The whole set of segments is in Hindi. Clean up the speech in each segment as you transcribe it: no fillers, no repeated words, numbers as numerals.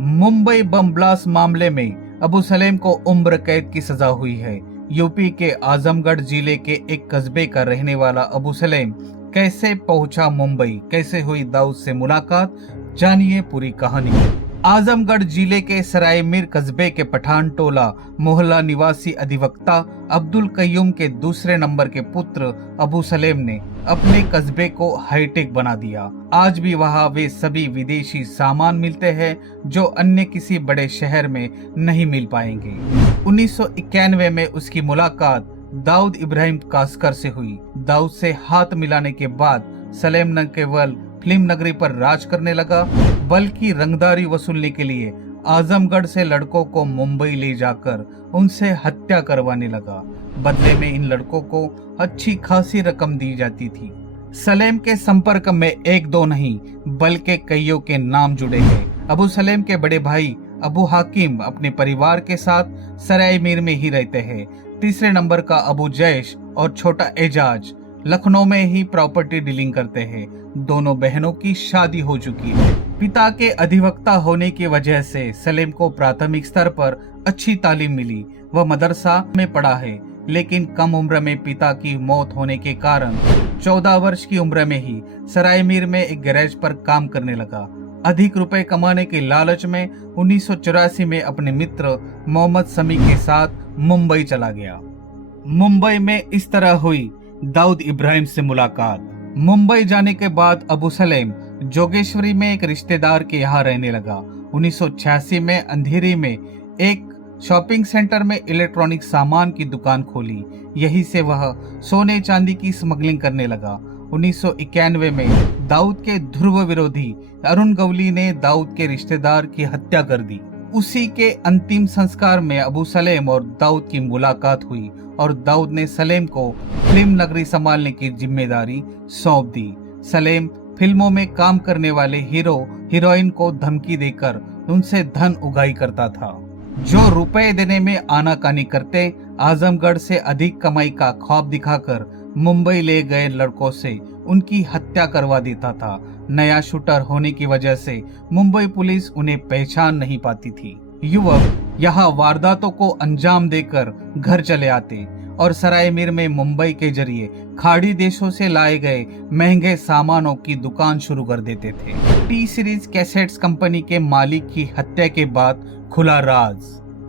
मुंबई बम ब्लास्ट मामले में अबू सलेम को उम्र कैद की सजा हुई है। यूपी के आजमगढ़ जिले के एक कस्बे का रहने वाला अबू सलेम कैसे पहुंचा मुंबई, कैसे हुई दाऊद से मुलाकात, जानिए पूरी कहानी। आजमगढ़ जिले के सराय मीर कस्बे के पठान टोला मोहल्ला निवासी अधिवक्ता अब्दुल कय्यूम के दूसरे नंबर के पुत्र अबू सलेम ने अपने कस्बे को हाईटेक बना दिया। आज भी वहाँ वे सभी विदेशी सामान मिलते हैं जो अन्य किसी बड़े शहर में नहीं मिल पाएंगे। 1991 में उसकी मुलाकात दाऊद इब्राहिम कास्कर से हुई। दाऊद से हाथ मिलाने के बाद सलेम न केवल फिल्म नगरी पर राज करने लगा बल्कि रंगदारी वसूलने के लिए आजमगढ़ से लड़कों को मुंबई ले जाकर उनसे हत्या करवाने लगा। बदले में इन लड़कों को अच्छी खासी रकम दी जाती थी। सलेम के संपर्क में एक दो नहीं बल्कि कईयों के नाम जुड़े हैं। अबू सलेम के बड़े भाई अबू हाकिम अपने परिवार के साथ सराय मीर में ही रहते हैं। तीसरे नंबर का अबू जैश और छोटा एजाज लखनऊ में ही प्रॉपर्टी डीलिंग करते हैं। दोनों बहनों की शादी हो चुकी है। पिता के अधिवक्ता होने की वजह से सलेम को प्राथमिक स्तर पर अच्छी तालीम मिली। वह मदरसा में पढ़ा है, लेकिन कम उम्र में पिता की मौत होने के कारण 14 वर्ष की उम्र में ही सराय मीर में एक गैरेज पर काम करने लगा। अधिक रुपए कमाने के लालच में 1984 में अपने मित्र मोहम्मद समी के साथ मुंबई चला गया। मुंबई में इस तरह हुई दाऊद इब्राहिम से मुलाकात। मुंबई जाने के बाद अबू सलेम जोगेश्वरी में एक रिश्तेदार के यहाँ रहने लगा। 1986 में अंधेरी में एक शॉपिंग सेंटर में इलेक्ट्रॉनिक सामान की दुकान खोली। यहीं से वह सोने चांदी की स्मगलिंग करने लगा। 1991 में दाऊद के ध्रुव विरोधी अरुण गवली ने दाऊद के रिश्तेदार की हत्या कर दी। उसी के अंतिम संस्कार में अबू सलेम और दाऊद की मुलाकात हुई और दाऊद ने सलेम को फिल्म नगरी संभालने की जिम्मेदारी सौंप दी। सलेम फिल्मों में काम करने वाले हीरो हीरोइन को धमकी देकर उनसे धन उगाही करता था। जो रुपए देने में आनाकानी करते, आजमगढ़ से अधिक कमाई का ख्वाब दिखाकर मुंबई ले गए लड़कों से उनकी हत्या करवा देता था। नया शूटर होने की वजह से मुंबई पुलिस उन्हें पहचान नहीं पाती थी। युवक यहाँ वारदातों को अंजाम देकर घर चले आते और सराय मीर में मुंबई के जरिए खाड़ी देशों से लाए गए महंगे सामानों की दुकान शुरू कर देते थे। टी सीरीज कैसेट्स कंपनी के मालिक की हत्या के बाद खुला राज।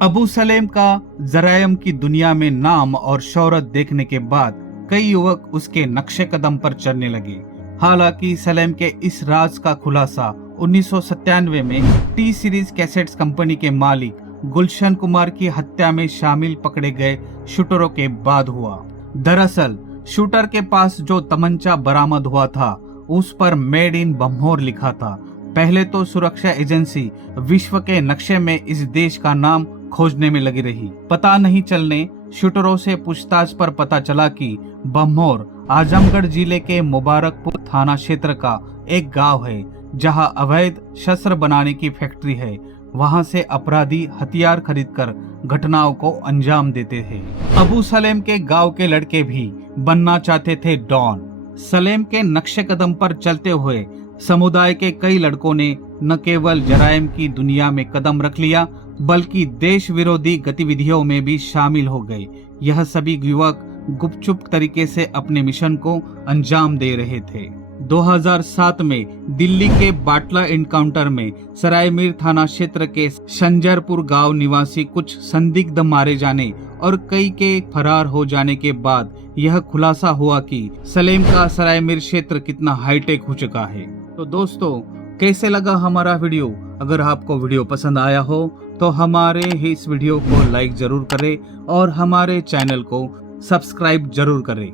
अबू सलेम का जरायम की दुनिया में नाम और शोहरत देखने के बाद कई युवक उसके नक्शे कदम पर चलने लगे। हालांकि सलेम के इस राज का खुलासा 1997 में टी सीरीज कैसेट्स कंपनी के मालिक गुलशन कुमार की हत्या में शामिल पकड़े गए शूटरों के बाद हुआ। दरअसल शूटर के पास जो तमंचा बरामद हुआ था उस पर मेड इन बम्होर लिखा था। पहले तो सुरक्षा एजेंसी विश्व के नक्शे में इस देश का नाम खोजने में लगी रही। पता नहीं चलने शूटरों से पूछताछ पर पता चला कि बम्होर आजमगढ़ जिले के मुबारकपुर थाना क्षेत्र का एक गांव है जहां अवैध शस्त्र बनाने की फैक्ट्री है। वहां से अपराधी हथियार खरीदकर घटनाओं को अंजाम देते थे। अबू सलेम के गांव के लड़के भी बनना चाहते थे डॉन। सलेम के नक्शे कदम पर चलते हुए समुदाय के कई लड़कों ने न केवल जराइम की दुनिया में कदम रख लिया बल्कि देश विरोधी गतिविधियों में भी शामिल हो गए। यह सभी युवक गुपचुप तरीके से अपने मिशन को अंजाम दे रहे थे। 2007 में दिल्ली के बाटला एनकाउंटर में सराय मीर थाना क्षेत्र के शंजरपुर गांव निवासी कुछ संदिग्ध मारे जाने और कई के फरार हो जाने के बाद यह खुलासा हुआ कि सलेम का सराय मीर क्षेत्र कितना हाईटेक हो चुका है। तो दोस्तों, कैसे लगा हमारा वीडियो? अगर आपको वीडियो पसंद आया हो तो हमारे इस वीडियो को लाइक जरूर करें और हमारे चैनल को सब्सक्राइब जरूर करें।